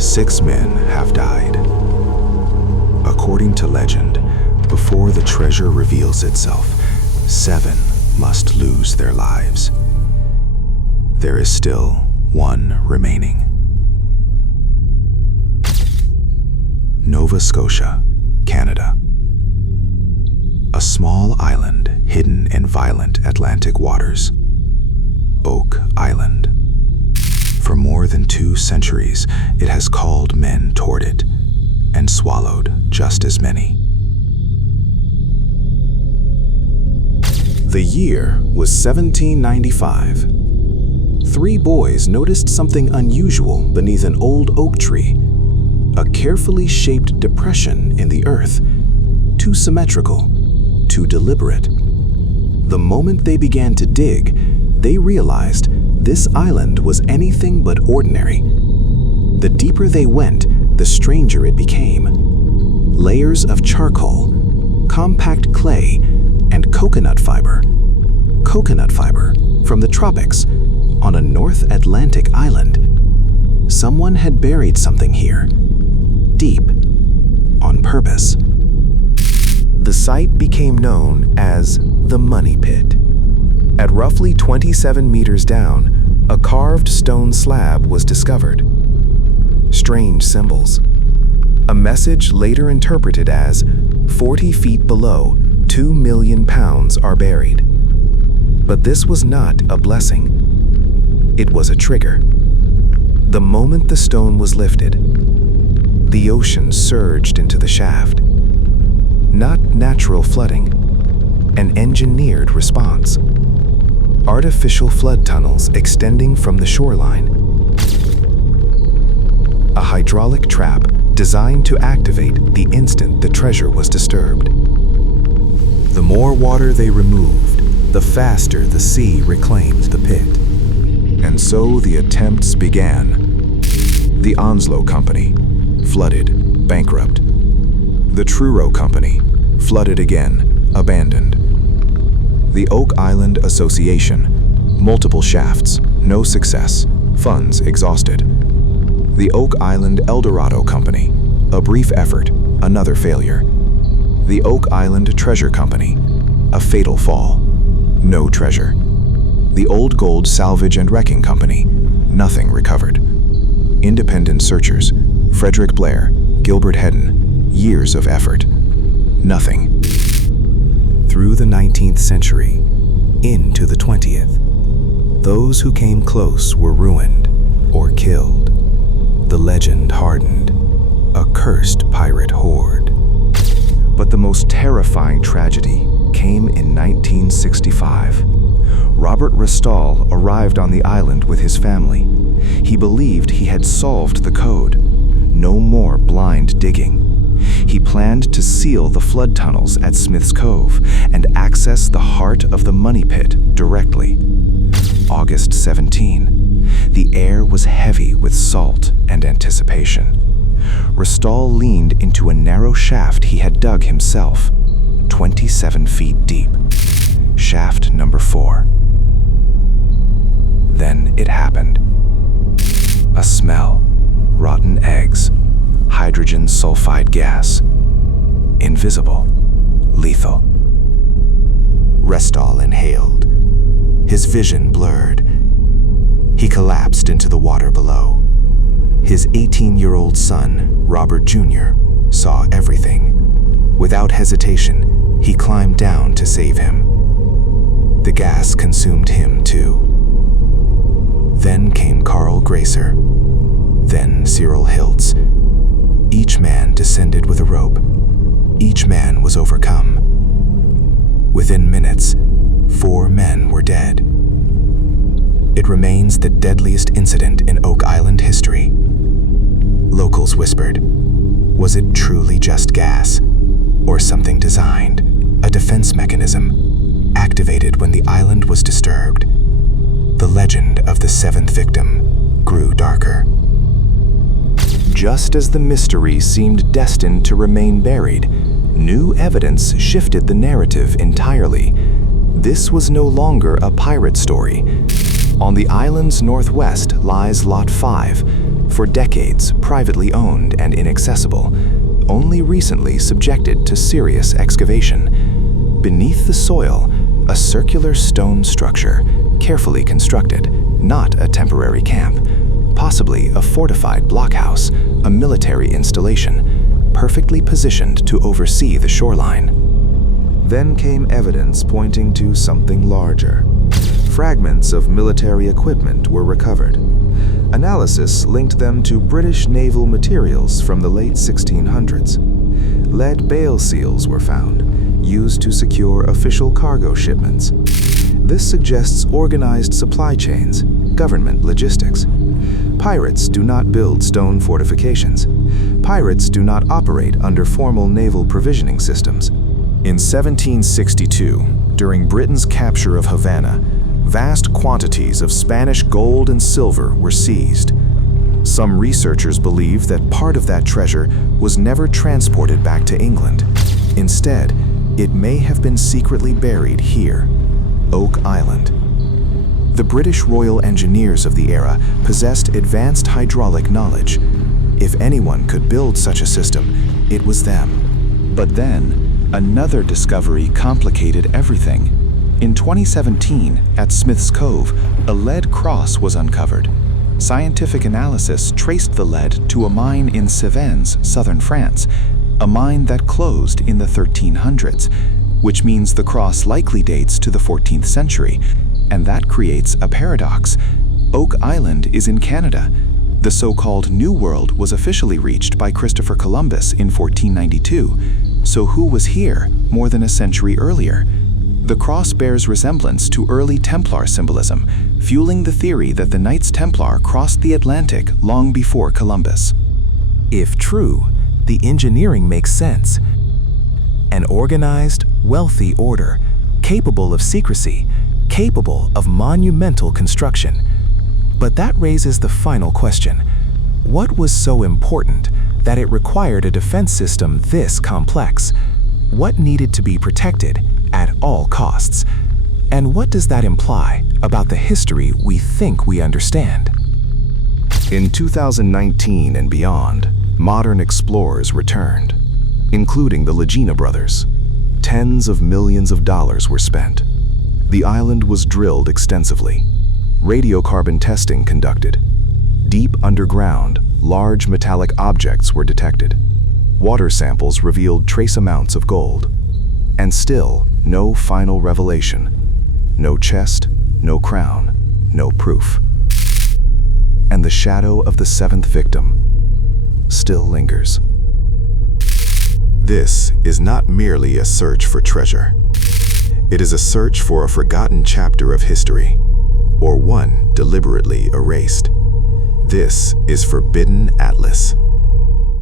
6 men have died. According to legend, before the treasure reveals itself, 7 must lose their lives. There is still 1 remaining. Nova Scotia, Canada. A small island hidden in violent Atlantic waters. Oak Island. For more than 2 centuries, it has called men toward it and swallowed just as many. The year was 1795. 3 boys noticed something unusual beneath an old oak tree. A carefully shaped depression in the earth, too symmetrical, too deliberate. The moment they began to dig, they realized this island was anything but ordinary. The deeper they went, the stranger it became. Layers of charcoal, compact clay, and coconut fiber. Coconut fiber from the tropics on a North Atlantic island. Someone had buried something here, deep, on purpose. The site became known as the Money Pit. At roughly 27 meters down, a carved stone slab was discovered. Strange symbols. A message later interpreted as 40 feet below, 2 million pounds are buried. But this was not a blessing. It was a trigger. The moment the stone was lifted, the ocean surged into the shaft. Not natural flooding, an engineered response. Artificial flood tunnels extending from the shoreline. A hydraulic trap designed to activate the instant the treasure was disturbed. The more water they removed, the faster the sea reclaimed the pit. And so the attempts began. The Onslow Company, flooded, bankrupt. The Truro Company, flooded again, abandoned. The Oak Island Association, multiple shafts, no success, funds exhausted. The Oak Island Eldorado Company, a brief effort, another failure. The Oak Island Treasure Company, a fatal fall, no treasure. The Old Gold Salvage and Wrecking Company, nothing recovered. Independent searchers, Frederick Blair, Gilbert Hedden, years of effort, nothing. Through the 19th century, into the 20th, those who came close were ruined or killed. The legend hardened, a cursed pirate horde. But the most terrifying tragedy came in 1965. Robert Restall arrived on the island with his family. He believed he had solved the code. No more blind digging. He planned to seal the flood tunnels at Smith's Cove and access the heart of the Money Pit directly. August 17. The air was heavy with salt and anticipation. Restall leaned into a narrow shaft he had dug himself, 27 feet deep. Shaft number 4. Then it happened. A smell, rotten eggs, hydrogen sulfide gas. Invisible, lethal. Restall inhaled. His vision blurred. He collapsed into the water below. His 18-year-old son, Robert Jr., saw everything. Without hesitation, he climbed down to save him. The gas consumed him too. Then came Carl Gracer, then Cyril Hiltz. Each man descended with a rope. Each man was overcome. Within minutes, 4 men were dead. It remains the deadliest incident in Oak Island history. Locals whispered, was it truly just gas? Or something designed, a defense mechanism, activated when the island was disturbed? The legend of the 7th victim grew darker. Just as the mystery seemed destined to remain buried, new evidence shifted the narrative entirely. This was no longer a pirate story. On the island's northwest lies Lot 5, for decades privately owned and inaccessible, only recently subjected to serious excavation. Beneath the soil, a circular stone structure, carefully constructed, not a temporary camp, possibly a fortified blockhouse, a military installation, perfectly positioned to oversee the shoreline. Then came evidence pointing to something larger. Fragments of military equipment were recovered. Analysis linked them to British naval materials from the late 1600s. Lead bale seals were found, used to secure official cargo shipments. This suggests organized supply chains, government logistics. Pirates do not build stone fortifications. Pirates do not operate under formal naval provisioning systems. In 1762, during Britain's capture of Havana, vast quantities of Spanish gold and silver were seized. Some researchers believe that part of that treasure was never transported back to England. Instead, it may have been secretly buried here, Oak Island. The British Royal Engineers of the era possessed advanced hydraulic knowledge. If anyone could build such a system, it was them. But then, another discovery complicated everything. In 2017, at Smith's Cove, a lead cross was uncovered. Scientific analysis traced the lead to a mine in Cévennes, southern France, a mine that closed in the 1300s, which means the cross likely dates to the 14th century, and that creates a paradox. Oak Island is in Canada. The so-called New World was officially reached by Christopher Columbus in 1492. So who was here more than a century earlier? The cross bears resemblance to early Templar symbolism, fueling the theory that the Knights Templar crossed the Atlantic long before Columbus. If true, the engineering makes sense. An organized, wealthy order, capable of secrecy, capable of monumental construction. But that raises the final question. What was so important that it required a defense system this complex? What needed to be protected at all costs? And what does that imply about the history we think we understand? In 2019 and beyond, modern explorers returned, including the Legina brothers. Tens of millions of dollars were spent. The island was drilled extensively. Radiocarbon testing conducted. Deep underground, large metallic objects were detected. Water samples revealed trace amounts of gold. And still, no final revelation. No chest, no crown, no proof. And the shadow of the seventh victim still lingers. This is not merely a search for treasure. It is a search for a forgotten chapter of history, or one deliberately erased. This is Forbidden Atlas.